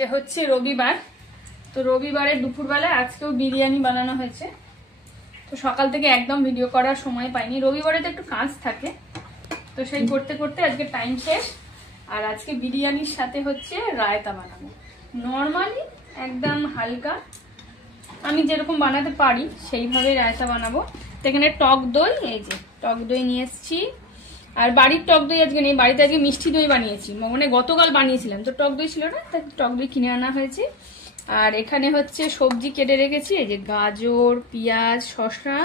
আজকে হচ্ছে রবিবার, তো রবিবারে দুপুরবেলা আজকেও বিরিয়ানি বানানো হয়েছে। তো সকাল থেকে একদম ভিডিও করার সময় পাইনি, রবিবারে তো একটু কাজ থাকে, তো সেই করতে করতে আজকে টাইম শেষ। আর আজকে বিরিয়ানির সাথে হচ্ছে রায়তা বানাবো, নর্মালি একদম হালকা আমি যেরকম বানাতে পারি সেইভাবে রায়তা বানাবো। তো এখানে টক দই, এই যে টক দই নিয়ে এসেছি। আর বাড়ির টক দই আজকে নেই, বাড়িতে আজকে মিষ্টি দই বানিয়েছি, মানে গতকাল বানিয়েছিলাম, তো টক দই ছিল না, তাই টক দই কিনে আনা হয়েছে। আর এখানে হচ্ছে সবজি কেটে রেখেছি, এই যে গাজর, পেঁয়াজ, শসা,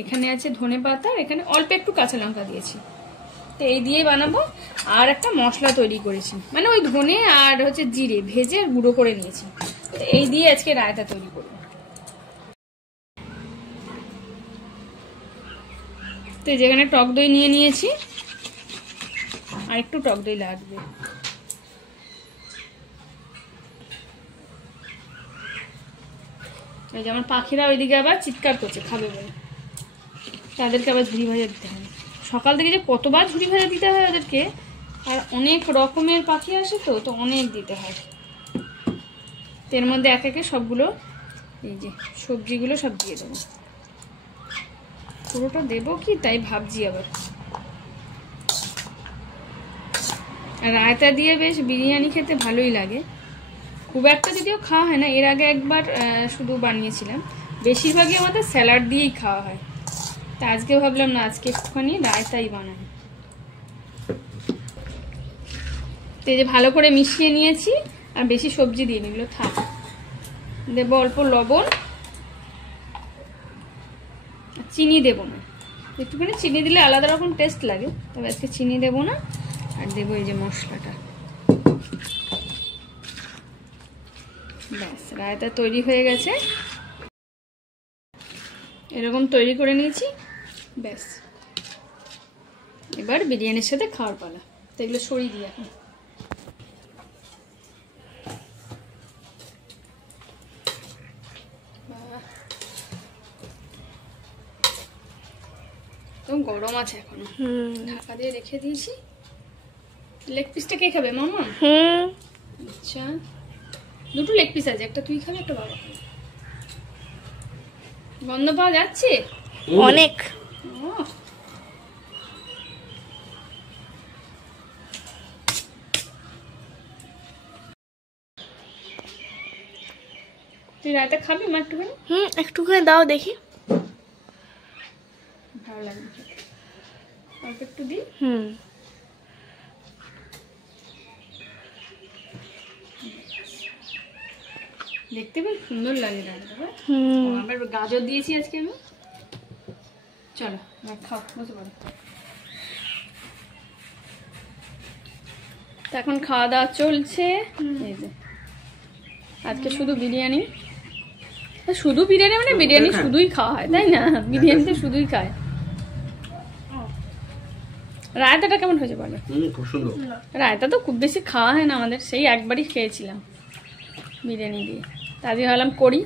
এখানে আছে ধনেপাতা, এখানে অল্প একটু কাঁচা লঙ্কা দিয়েছি। তো এই দিয়েই বানাবো। আর একটা মশলা তৈরি করেছি, মানে ওই ধনে আর হচ্ছে জিরে ভেজে গুঁড়ো করে নিয়েছি, তো এই দিয়ে আজকে রায়তা তৈরি করবো। তো যেখানে টক দই নিয়ে নিয়েছি, আর একটু টক দই লাগবে। এই যে আমার পাখিরা ওইদিকে আবার চিৎকার করছে খাবে বলে, তাদেরকে আবার ঝুড়ি ভাজা দিতে হবে। সকাল থেকে যে কতবার ঝুড়ি ভাজা দিতে হয় ওদেরকে, আর অনেক রকমের পাখি আসে, তো অনেক দিতে হয়। এর মধ্যে এক একে সবগুলো এই যে সবজিগুলো সব দিয়ে দেবো। পুরোটা দেবো কি তাই ভাবছি আবার। রায়তা দিয়ে বেশ বিরিয়ানি খেতে ভালোই লাগে, খুব একটা যদিও খাওয়া হয় না। এর আগে একবার শুধু বানিয়েছিলাম, বেশিরভাগই আমাদের স্যালাড দিয়েই খাওয়া হয়। তা আজকে ভাবলাম না, আজকে একটুখানি রায়তাই বানাই। তো এই যে ভালো করে মিশিয়ে নিয়েছি, আর বেশি সবজি দিয়ে নিগুলো থাক। দেবো অল্প লবণ, চিনি দেবো না, একটুখানি চিনি দিলে আলাদা রকম টেস্ট লাগে, তবে আজকে চিনি দেবো না। আর দেবো এই যে মশলাটা। ব্যাস, রায়তা তৈরি হয়ে গেছে, এরকম তৈরি করে নিয়েছি। ব্যাস, এবার বিরিয়ানির সাথে খাওয়ার পালা। তো এগুলো সরিয়ে দিই এখন। তো গরম আছে এখনো, ঢাকা দিয়ে রেখে দিয়েছি। লেগ পিসটা কে খাবে, মামা? আচ্ছা, দুটো লেগ পিস আছে, একটা তুই খাবি, একটা বাবা খাবে। গন্ধ পাওয়া যাচ্ছে অনেক। তুই রাতে খাবি মা একটুখানি? একটুখানি দাও দেখি, ভালো লাগবে খেতে। অল্প একটু দিই। দেখতে বেশ সুন্দর লাগে রান্নাটা। আবার গাজর দিয়েছি আজকে আমি। চলো খাও, বসে পড়ো। এখন খাওয়া দাওয়া চলছে। এই যে আজকে শুধু বিরিয়ানি, শুধু বিরিয়ানি মানে বিরিয়ানি শুধুই খাওয়া হয় তাই না? বিরিয়ানি তো শুধুই খায়। রায়তাটা কেমন হয়েছে বলো? খুব সুন্দর। রায়তা তো খুব বেশি খাওয়া হয় না আমাদের, সেই একবারই খেয়েছিলাম বিরিয়ানি দিয়ে। তা আজকে ভাবলাম করি,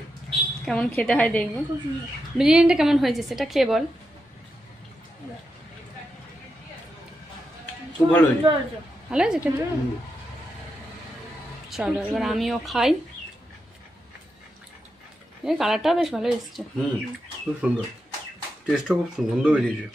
কেমন খেতে হয় দেখবো। বিরিয়ানিটা কেমন হয়েছে সেটা খেয়ে বল। খুব ভালো হয়েছে। ভালো হয়েছে খেতে? চলো এবার আমিও খাই। এই কালারটাও বেশ ভালো এসছে। খুব সুন্দর, টেস্টও খুব সুগন্ধ বেরিয়েছে।